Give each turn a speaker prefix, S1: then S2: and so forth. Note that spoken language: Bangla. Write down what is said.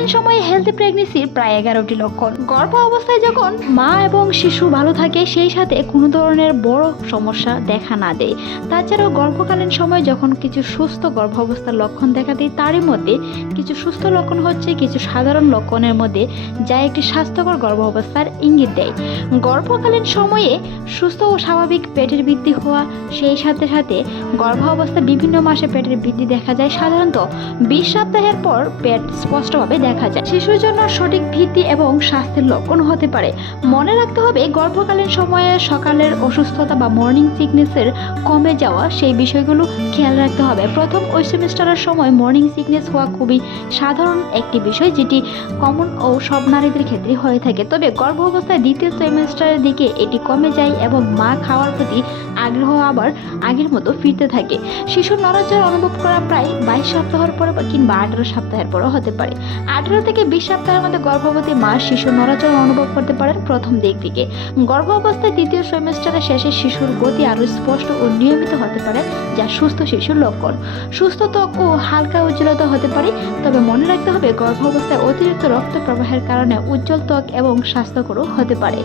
S1: গর্ভকালীন সময়ে হেলথি প্রেগনেন্সির প্রায় এগারোটি লক্ষণ। গর্ভ অবস্থায় যখন মা এবং শিশু ভালো থাকে, সেই সাথে কোনো ধরনের বড় সমস্যা দেখা না দেয়। তাছাড়াও গর্ভকালীন সময় যখন কিছু সুস্থ গর্ভাবস্থার লক্ষণ দেখা দেয়, তারই মধ্যে কিছু সুস্থ লক্ষণ হচ্ছে কিছু সাধারণ লক্ষণের মধ্যে, যা একটি স্বাস্থ্যকর গর্ভাবস্থার ইঙ্গিত দেয়। গর্ভকালীন সময়ে সুস্থ ও স্বাভাবিক পেটের বৃদ্ধি হওয়া, সেই সাথে সাথে গর্ভাবস্থা বিভিন্ন মাসে পেটের বৃদ্ধি দেখা যায়। সাধারণত বিশ সপ্তাহের পর পেট স্পষ্টভাবে দেখা যায়। শিশুর জন্য সঠিক ভিত্তি এবং স্বাস্থ্যের লক্ষণ হতে পারে। মনে রাখতে হবে, গর্ভকালীন সময়ে সকালের অসুস্থতা বা মর্নিং সিকনেসের কমে যাওয়া সেই বিষয়গুলো খেয়াল রাখতে হবে। প্রথম ওই সেমিস্টারের সময় মর্নিং সিকনেস হওয়া খুবই সাধারণ একটি বিষয় যেটি কমন ও সব নারীদের ক্ষেত্রে হয়ে থাকে। তবে গর্ভ অবস্থায় দ্বিতীয় সেমিস্টারের দিকে এটি কমে যায় এবং মা খাওয়ার প্রতি আগ্রহ আবার আগের মতো ফিরতে থাকে। শিশুর নড়াচড়া অনুভব করা প্রায় বাইশ সপ্তাহের পরে কিংবা আঠারো সপ্তাহের পরও হতে পারে। আঠারো থেকে বিশ সপ্তাহের মধ্যে গর্ভবতী মা শিশুর নড়াচড়া অনুভব করতে পারেন প্রথম দিক থেকে। গর্ভ অবস্থায় দ্বিতীয় সেমিস্টারের শেষে শিশুর গতি আরও স্পষ্ট ও নিয়মিত হতে পারে, যা সুস্থ শিশুর লক্ষণ। সুস্থ ত্বক ও হালকা উজ্জ্বলতা হতে পারে, তবে মনে রাখতে হবে গর্ভ অবস্থায় অতিরিক্ত রক্ত প্রবাহের কারণে উজ্জ্বল ত্বক এবং স্বাস্থ্যকরও হতে পারে।